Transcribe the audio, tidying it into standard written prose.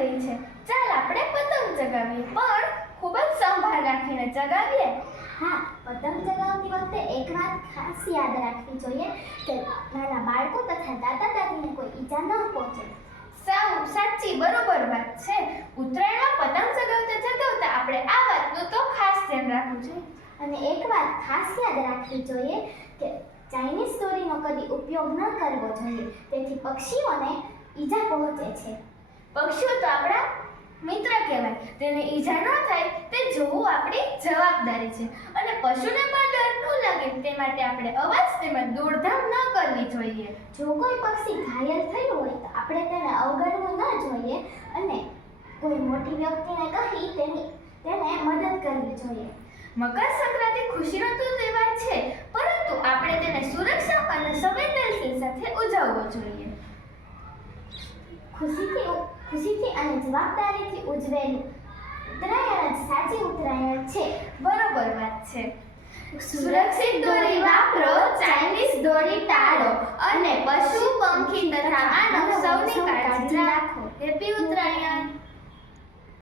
રહી છે, ચાલ આપણે પતંગ ચગાવીએ, પણ ખૂબ જ સંભાળ રાખીને ચગાવીએ. હા, પતંગ ચગાવતી વખતે એક વાત ખાસ યાદ રાખવી જોઈએ કે નાના બાળકો તથા દાદા દાદીને કોઈ ઈજા ન પહોંચે. સાવ સાચી બરોબર વાત છે. ઉત્તરાયણમાં પતંગ ચગાવતા ચગાવતા આપણે આ વાતનું તો ખાસ ધ્યાન રાખવું જોઈએ. અને એક વાત ખાસ યાદ રાખવી જોઈએ કે ચાઇનીઝ દોરીનો કદી ઉપયોગ ન કરવો જોઈએ, તેથી પક્ષીઓને ઈજા પહોંચે છે. પક્ષીઓ તો આપણા મિત્ર કહેવાય, તેને ઈજા ન થાય તે જોવું આપણી જવાબદારી છે. અને પશુને પણ ડર ન લાગે તે માટે આપણે અવાજ તેમજ દોડધામ ન કરવી જોઈએ. જો કોઈ પક્ષી ઘાયલ થયું હોય તો આપણે તેને અવગણવું ન જોઈએ અને કોઈ મોટી વ્યક્તિને કહી તેને મદદ કરવી જોઈએ. મકર સંક્રાંતિ ખુશીનો તો તહેવાર છે, પરંતુ આપણે તેને સુરક્ષા અને સંવેદનશીલ સાથે ઉજવવો જોઈએ. ખુશીથી અને જવાબદારીથી ઉજવેલું ઉત્તરાયણ જ સાચી ઉત્તરાયણ છે. બરોબર વાત છે. સુરક્ષિત દોરી વાપરો, ચાઇનીઝ દોરી ટાળો અને પશુ પંખી તથા માનવ સૌની કાળજી રાખો. હેપી